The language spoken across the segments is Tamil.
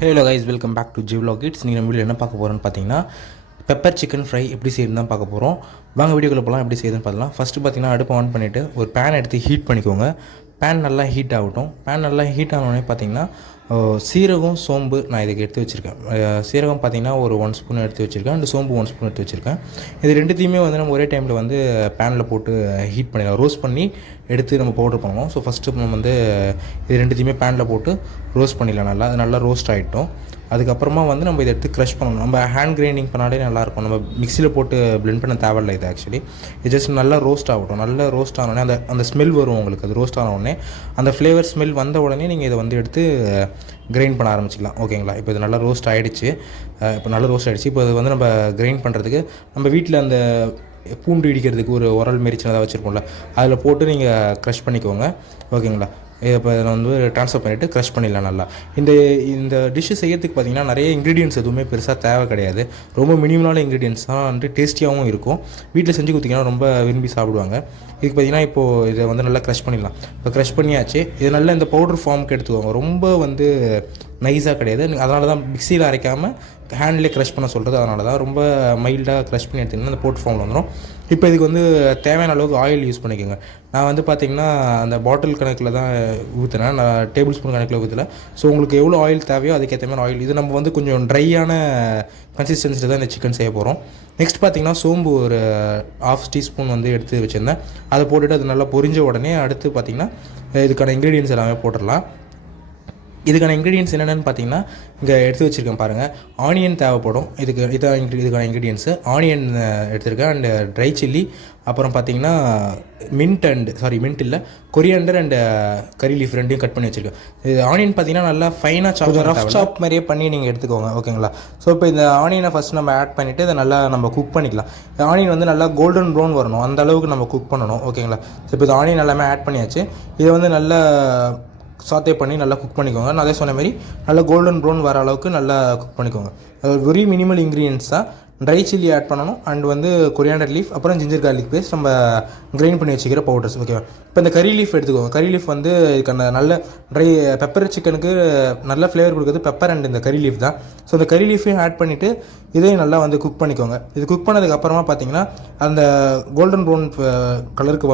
Hello guys, welcome back to Jivlok kids. நீங்கள் நம்ம வீடியோ என்ன பார்க்க போகிறோன்னு பார்த்தீங்கன்னா, பெப்பர் சிக்கன் ஃப்ரை எப்படி செய்யணும் தான் பார்க்க போகிறோம். வாங்க வீடியோக்குள்ள போகலாம். எப்படி செய்யுதுன்னு பார்க்கலாம். ஃபஸ்ட்டு பார்த்தீங்கன்னா, அடுப்பை ஆன் பண்ணிவிட்டு ஒரு பேன் எடுத்து ஹீட் பண்ணிக்கோங்க. பேன் நல்லா ஹீட் ஆகட்டும். பேன் நல்லா ஹீட் ஆனோடனே பார்த்தீங்கன்னா, சீரகம், சோம்பு நான் இதுக்கு எடுத்து வச்சுருக்கேன். சீரகம் பார்த்தீங்கன்னா ஒரு 1 ஸ்பூன் எடுத்து வச்சுருக்கேன். அண்ட் சோம்பு 1 ஸ்பூன் எடுத்து வச்சுருக்கேன். இது ரெண்டுத்தையுமே வந்து நம்ம ஒரே டைமில் வந்து பேனில் போட்டு ஹீட் பண்ணிடலாம். ரோஸ்ட் பண்ணி எடுத்து நம்ம பவுடர் பண்ணுவோம். ஸோ ஃபஸ்ட்டு நம்ம வந்து இது ரெண்டுத்தையுமே பேனில் போட்டு ரோஸ்ட் பண்ணிடலாம். அது நல்லா ரோஸ்ட் ஆகிட்டோம். அதுக்கப்புறமா வந்து நம்ம இதை எடுத்து க்ரஷ் பண்ணணும். நம்ம ஹேண்ட் கிரைண்டிங் பண்ணாலே நல்லாயிருக்கும். நம்ம மிக்சியில் போட்டு பிளெண்ட் பண்ண தேவையில்லை. இது ஆக்சுவலி இது ஜஸ்ட் நல்லா ரோஸ்ட் ஆகட்டும். நல்லா ரோஸ்ட் ஆனோடனே அந்த ஸ்மெல் வரும் உங்களுக்கு. அது ரோஸ்ட் ஆனோடனே அந்த ஃப்ளேவர் ஸ்மெல் வந்த உடனே நீங்கள் இதை வந்து எடுத்து கிரைண்ட் பண்ண ஆரம்பிச்சிக்கலாம். ஓகேங்களா? இப்போ இது நல்லா ரோஸ்ட் ஆகிடுச்சு. இப்போ இது வந்து நம்ம கிரைண்ட் பண்ணுறதுக்கு நம்ம வீட்டில் அந்த பூண்டு இடிக்கிறதுக்கு ஒரு உரல் மாரி சின்னதாக வச்சுருப்போம்ல, அதில் போட்டு நீங்கள் க்ரஷ் பண்ணிக்கோங்க. ஓகேங்களா? இப்போ நான் வந்து ட்ரான்ஸ்ஃபர் பண்ணிவிட்டு க்ரஷ் பண்ணிடலாம் நல்லா. இந்த டிஷ்ஷு செய்யறதுக்கு பார்த்திங்கன்னா நிறைய இன்க்ரீடியன்ஸ் எதுவுமே பெருசாக தேவை கிடையாது. ரொம்ப மினிமலான இன்க்ரீடியன்ஸ் தான் வந்து டேஸ்டியாகவும் இருக்கும். வீட்டில் செஞ்சு கொடுத்தீங்கன்னா ரொம்ப விரும்பி சாப்பிடுவாங்க. இதுக்கு பார்த்திங்கன்னா இப்போது இதை வந்து நல்லா க்ரஷ் பண்ணிடலாம். இப்போ க்ரஷ் பண்ணியாச்சு. இது நல்லா இந்த பவுடர் ஃபார்முக்கு எடுத்துக்கோங்க. ரொம்ப வந்து நைஸாக கிடையாது. அதனால தான் மிக்சியில் அரைக்காமல் ஹேண்ட்லேயே க்ரஷ் பண்ண சொல்கிறது. அதனால தான் ரொம்ப மைல்டாக க்ரஷ் பண்ணி எடுத்திங்கன்னா அந்த பவுடர் ஃபார்மில் வந்துடும். இப்போ இதுக்கு வந்து தேவையான அளவுக்கு ஆயில் யூஸ் பண்ணிக்கோங்க. நான் வந்து பார்த்திங்கன்னா அந்த பாட்டில் கணக்கில் தான் ஊற்றினேன். நான் டேபிள் ஸ்பூன் கணக்கில் ஊற்றல. ஸோ உங்களுக்கு எவ்வளோ ஆயில் தேவையோ அதுக்கேற்ற மாதிரி ஆயில். இது நம்ம வந்து கொஞ்சம் ட்ரையான கன்சிஸ்டன்சியில் தான் இந்த சிக்கன் செய்ய போகிறோம். நெக்ஸ்ட் பார்த்திங்கன்னா சோம்பு ஒரு 1/2 டீஸ்பூன் வந்து எடுத்து வச்சுருந்தேன். அதை போட்டுவிட்டு அது நல்லா பொரிஞ்ச உடனே அடுத்து பார்த்திங்கன்னா இதுக்கான இன்க்ரீடியன்ஸ் எல்லாமே போட்டுடலாம். இதுக்கான இன்க்ரீடியன்ஸ் என்னென்னு பார்த்தீங்கன்னா, இங்கே எடுத்து வச்சுருக்கேன் பாருங்கள். ஆனியன் தேவைப்படும். இதுக்கான இன்க்ரீடியன்ஸு ஆனியன் எடுத்துருக்கேன். அண்டு ட்ரை சில்லி, அப்புறம் பார்த்தீங்கன்னா மின்ட் இல்லை, கொரியாண்டர் அண்டு கறி லீஃப் ரெண்டையும் கட் பண்ணி வச்சுருக்கேன். இது ஆனியன் பார்த்தீங்கன்னா நல்லா ஃபைனாக ரஃப் சாப் மாதிரியே பண்ணி நீங்கள் எடுத்துக்கோங்க. ஓகேங்களா? ஸோ இப்போ இந்த ஆனியனை ஃபஸ்ட் நம்ம ஆட் பண்ணிவிட்டு இதை நல்லா நம்ம குக் பண்ணிக்கலாம். ஆனியன் வந்து நல்லா கோல்டன் ப்ரௌன் வரணும். அந்த அளவுக்கு நம்ம குக் பண்ணணும். ஓகேங்களா? ஸோ இப்போ இந்த ஆனியன் எல்லாமே ஆட் பண்ணியாச்சு. இதை வந்து நல்லா சாத்தே பண்ணி நல்லா குக் பண்ணிக்கோங்க. நான் அதே சொன்ன மாதிரி நல்லா கோல்டன் ப்ரௌன் வர அளவுக்கு நல்லா குக் பண்ணிக்கோங்க. அது வெரி மினிமல் இன்க்ரீடியன்ஸ் தான். ட்ரை சில்லி ஆட் பண்ணணும். அண்ட் வந்து கொரியாண்டர் லீஃப், அப்புறம் ஜிஞ்சர் கார்லிக் பேஸ்ட், நம்ம கிரைண்ட் பண்ணி வச்சுக்கிற பவுடர்ஸ். ஓகேவா? இப்போ இந்த கறி லீஃப் எடுத்துக்கோங்க. கறி லீஃப் வந்து இதுக்கான நல்ல ட்ரை பெப்பர் சிக்கனுக்கு நல்ல ஃப்ளேவர் கொடுக்குறது பெப்பர் அண்ட் இந்த கறி லீஃப் தான். ஸோ இந்த கறி லீஃபையும் ஆட் பண்ணிவிட்டு இதையும் நல்லா வந்து குக் பண்ணிக்கோங்க. இது குக் பண்ணதுக்கப்புறமா பார்த்தீங்கன்னா அந்த கோல்டன் ப்ரௌன் கலருக்கு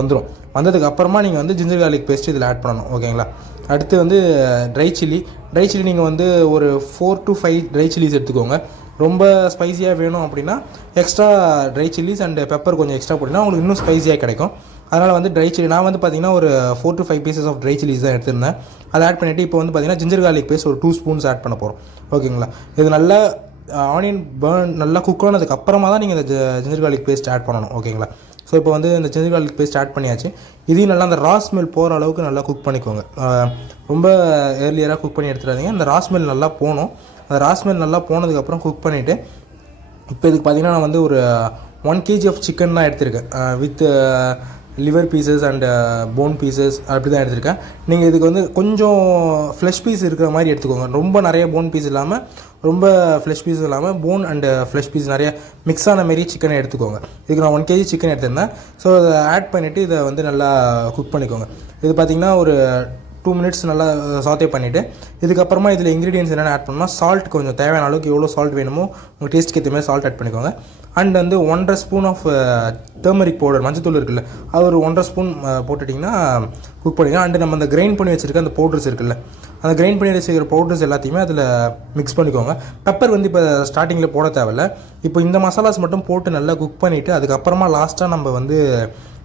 வந்ததுக்கப்புறமா நீங்கள் வந்து ஜிஞ்சர் கார்லிக் பேஸ்ட் இதில் ஆட் பண்ணணும். ஓகேங்களா? அடுத்து வந்து ட்ரை சில்லி நீங்கள் வந்து ஒரு 4 to 5 ட்ரை சில்லிஸ் எடுத்துக்கோங்க. ரொம்ப ஸ்பைஸியாக வேணும் அப்படின்னா extra try chillies and pepper கொஞ்சம் எக்ஸ்ட்ரா போட்டிங்கன்னா உங்களுக்கு இன்னும் ஸ்பைஸியாக கிடைக்கும். அதனால் வந்து ட்ரை சில்லி நான் வந்து பார்த்திங்கன்னா ஒரு 4 to 5 pieces of dry chillies தான் எடுத்துருந்தேன். அதை ஆட் பண்ணிவிட்டு இப்போ வந்து பார்த்திங்கன்னா ஜிஞ்சர் கார்லிக் பேஸ்ட் ஒரு 2 ஸ்பூன்ஸ் ஆட் பண்ண போகிறோம். ஓகேங்களா? இது நல்லா ஆனியன் நல்லா குக் ஆனதுக்கு அப்புறமா தான் நீங்கள் இந்த ஜிஞ்சர் கார்லிக் பேஸ்ட் ஆட் பண்ணணும். ஓகேங்களா? ஸோ இப்போ வந்து இந்த ஜிஞ்சர் கார்லிக் பேஸ்ட் ஆட் பண்ணியாச்சு. இதையும் நல்லா அந்த ரா ஸ்மெல் போகிற அளவுக்கு நல்லா குக் பண்ணிக்கோங்க. ரொம்ப ஏர்லியராக குக் பண்ணி எடுத்துடாதீங்க. அந்த ரா ஸ்மெல் நல்லா போகணும். அந்த ரா ஸ்மெல் நல்லா போனதுக்கப்புறம் குக் பண்ணிவிட்டு இப்போ இதுக்கு பார்த்திங்கன்னா நான் வந்து ஒரு 1 kg ஆஃப் சிக்கன் தான் எடுத்திருக்கேன். With liver pieces and phone pieces அப்படி தான் எடுத்திருக்கேன். நீங்கள் இதுக்கு வந்து கொஞ்சம் ஃப்ளஷ் பீஸ் இருக்கிற மாதிரி எடுத்துக்கோங்க. ரொம்ப நிறைய போன் பீஸ் இல்லாமல், ரொம்ப ஃப்ளஷ் பீஸ் இல்லாமல், போன் அண்டு ஃப்ளஷ் பீஸ் நிறைய மிக்ஸ் ஆன மாரி சிக்கனை எடுத்துக்கோங்க. இதுக்கு நான் 1 kg சிக்கன் எடுத்திருந்தேன். ஸோ அதை ஆட் பண்ணிவிட்டு இதை வந்து நல்லா குக் பண்ணிக்கோங்க. இது பார்த்திங்கன்னா ஒரு 2 minutes நல்லா சாத்தே பண்ணிவிட்டு இதுக்கப்புறமா இதில் இன்க்ரீடியன்ஸ் என்னென்ன ஆட் பண்ணணும்னா, சால்ட் கொஞ்சம் தேவையான அளவுக்கு எவ்வளோ சால்ட் வேணுமோ உங்கள் டேஸ்ட்டுக்கு ஏற்ற மாதிரி சால்ட் ஆட் பண்ணிக்கோங்க. அண்ட் வந்து 1.5 ஸ்பூன் ஆஃப் டர்மரிக் பவுடர், மஞ்சத்தூள் இருக்குல்ல, அது ஒரு 1.5 ஸ்பூன் போட்டுட்டிங்கன்னா குக் பண்ணிக்கலாம். அண்டு நம்ம அந்த கிரைண்ட் பண்ணி வச்சுருக்க அந்த பவுடர்ஸ் இருக்குல்ல, அந்த கிரைண்ட் பண்ணி வச்சுருக்கிற பவுடர்ஸ் எல்லாத்தையுமே அதில் மிக்ஸ் பண்ணிக்கோங்க. பெப்பர் வந்து இப்போ ஸ்டார்டிங்கில் போட தேவையில்ல. இப்போ இந்த மசாலாஸ் மட்டும் போட்டு நல்லா குக் பண்ணிவிட்டு அதுக்கப்புறமா லாஸ்ட்டாக நம்ம வந்து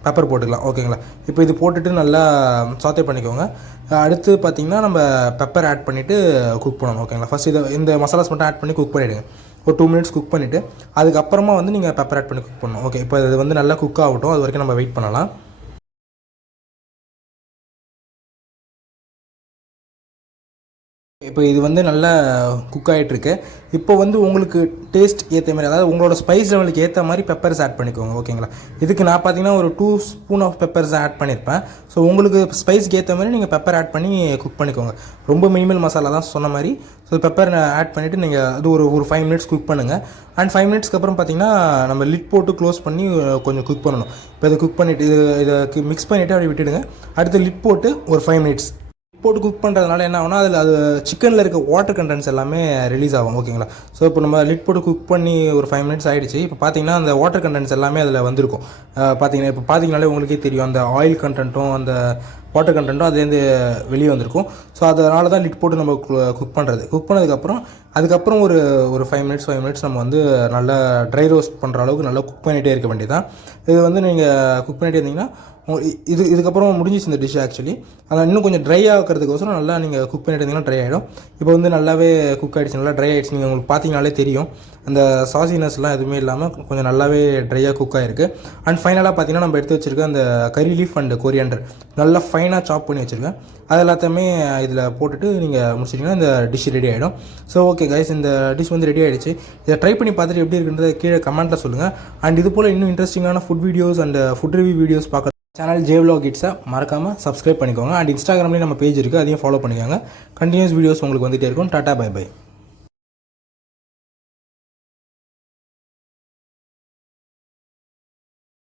பெப்பர் போட்டுக்கலாம். ஓகேங்களா? இப்போ இது போட்டுட்டு நல்லா சாத்தே பண்ணிக்கோங்க. அடுத்து பார்த்திங்கன்னா நம்ம பெப்பர் ஆட் பண்ணிவிட்டு குக் பண்ணணும். ஓகேங்களா? ஃபஸ்ட் இந்த மசாலாஸ் மட்டும் ஆட் பண்ணி குக் பண்ணிவிடுங்க. ஒரு 2 minutes குக் பண்ணிவிட்டு அதுக்கப்புறமா வந்து நீங்கள் பெப்பர் ஆட் பண்ணி குக் பண்ணணும். ஓகே, இப்போ இது வந்து நல்லா குக் ஆகட்டும். அது வரைக்கும் நம்ம வெயிட் பண்ணலாம். இப்போ இது வந்து நல்லா குக் ஆகிட்டுருக்கு. இப்போ வந்து உங்களுக்கு டேஸ்ட் ஏற்ற மாதிரி, அதாவது உங்களோட ஸ்பைஸ் லெவலுக்கு ஏற்ற மாதிரி பெப்பர்ஸ் ஆட் பண்ணிக்கோங்க. ஓகேங்களா? இதுக்கு நான் பார்த்தீங்கன்னா ஒரு 2 ஸ்பூன் ஆஃப் பெப்பர்ஸ் ஆட் பண்ணியிருப்பேன். ஸோ உங்களுக்கு ஸ்பைஸ்க்கு ஏற்ற மாதிரி நீங்கள் பெப்பர் ஆட் பண்ணி குக் பண்ணிக்கோங்க. ரொம்ப மினிமல் மசாலா தான் சொன்ன மாதிரி. ஸோ பெப்பர் ஆட் பண்ணிவிட்டு நீங்கள் அது ஒரு 5 minutes குக் பண்ணுங்கள். அண்ட் 5 minutesக்கு அப்புறம் பார்த்தீங்கன்னா நம்ம லிட் போட்டு க்ளோஸ் பண்ணி கொஞ்சம் குக் பண்ணணும். இப்போ இதை குக் பண்ணிவிட்டு இதை மிக்ஸ் பண்ணிவிட்டு அப்படி விட்டுடுங்க. அடுத்து லிட் போட்டு ஒரு 5 minutes போட்டு குக் பண்ணுறதுனால என்ன ஆகும்னா அதில் அது சிக்கனில் இருக்க வாட்டர் கண்டென்ட்ஸ் எல்லாமே ரிலீஸ் ஆகும். ஓகேங்களா? ஸோ இப்போ நம்ம லிட் போட்டு குக் பண்ணி ஒரு 5 மினிட்ஸ் ஆகிடுச்சு. இப்போ பார்த்தீங்கன்னா அந்த வாட்டர் கண்டென்ட்ஸ் எல்லாமே அதில் வந்திருக்கும். இப்போ பார்த்தீங்கனாலே உங்களுக்கே தெரியும், அந்த ஆயில் கண்டென்ட்டும் அந்த வாட்டர் கண்டென்ட்டும் அதுலேருந்து வெளியே வந்திருக்கும். ஸோ அதனால தான் லிட் போட்டு நம்ம குக் பண்ணுறது. குக் பண்ணதுக்கப்புறம் ஒரு 5 மினிட்ஸ் நம்ம வந்து நல்லா ட்ரை ரோஸ்ட் பண்ணுற அளவுக்கு நல்லா குக் பண்ணிகிட்டே இருக்க வேண்டியதான். இது வந்து நீங்கள் குக் பண்ணிகிட்டே இருந்தீங்கன்னா இதுக்கப்புறம் முடிஞ்சிச்சு இந்த டிஷ். ஆக்சுவலி அதை இன்னும் கொஞ்சம் ட்ரை ஆகிறதுக்கோசரம் நல்லா நீங்கள் குக் பண்ணிட்டு இருந்தீங்கன்னா ட்ரை ஆகிடும். இப்போ வந்து நல்லாவே குக் ஆகிடுச்சு, நல்லா ட்ரை ஆகிடுச்சு. நீங்கள் உங்களுக்கு பார்த்தீங்கனாலே தெரியும், அந்த சாசினஸ்லாம் எதுவுமே இல்லாமல் கொஞ்சம் நல்லாவே ட்ரையாக குக் ஆகிருக்கு. அண்ட் ஃபைனலாக பார்த்தீங்கன்னா நம்ம எடுத்து வச்சுருக்க அந்த கறி லீஃப் அண்ட் கொரியாண்டர் நல்லா ஃபைனாக சாப் பண்ணி வச்சுருக்கேன். அது எல்லாத்தையுமே இதில் போட்டுட்டு நீங்கள் முடிச்சிட்டிங்கன்னா இந்த டிஷ் ரெடி ஆகிடும். ஸோ ஓகே கைஸ், இந்த டிஷ் வந்து ரெடி ஆகிடுச்சு. இதை ட்ரை பண்ணி பார்த்துட்டு எப்படி இருக்குன்றதை கீழே கமெண்ட்டில் சொல்லுங்கள். அண்ட் இது போல் இன்னும் இன்ட்ரெஸ்டிங்கான food videos and food review videos பார்க்க சேனல் ஜேவ்லாக் இட்ஸை மறக்காமல் சப்ஸ்கிரைப் பண்ணிக்கோங்க. அண்ட் இன்ஸ்டாகிராம்லேயும் நம்ம பேஜ் இருக்குது, அதையும் ஃபாலோ பண்ணிக்கோங்க. கண்டினியூஸ் வீடியோஸ் உங்களுக்கு வந்துகிட்டே இருக்கும். Tata bye by.